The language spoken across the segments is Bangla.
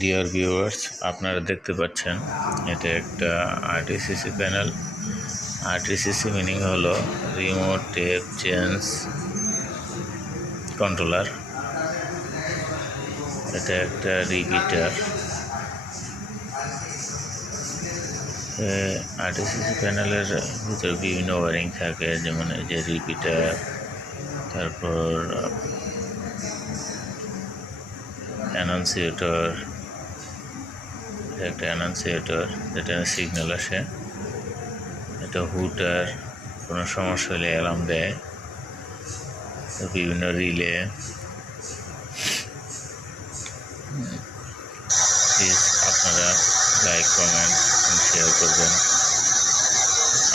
ডিয়ার ভিউয়ার্স, আপনারা দেখতে পাচ্ছেন এটা একটা আরটিসিসি প্যানেল। আরটিসিসি মিনিং হলো রিমোট টেপ চেঞ্জ কন্ট্রোলার। এটা একটা রিপিটার। আরটিসিসি প্যানেলের ভিতরে বিভিন্ন ওয়ারিং থাকে, যেমন এই যে রিপিটার, তারপর অ্যানাউন্সিয়েটর, একটা অ্যানাউন্সিয়েটর যেটা সিগন্যাল আসে। এটা হুটার, কোনো সমস্যা হলে অ্যালার্ম দেয়। বিভিন্ন রিলে। প্লিজ আপনারা লাইক, কমেন্ট, শেয়ার করবেন।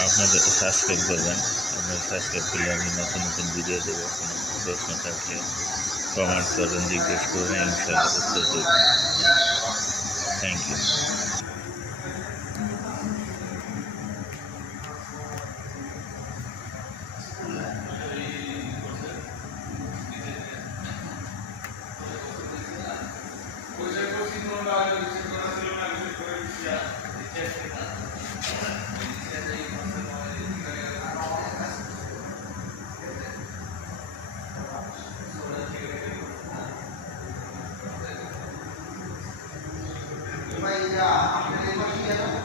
আপনাদের সাবস্ক্রাইব করবেন। আপনারা সাবস্ক্রাইব করলে আমি নতুন নতুন ভিডিও দেবো। কোনো প্রশ্ন থাকলে কমেন্ট করবেন, জিজ্ঞেস করবেন, ইনশাআল্লাহ উত্তর দেব। Thank you. Vai,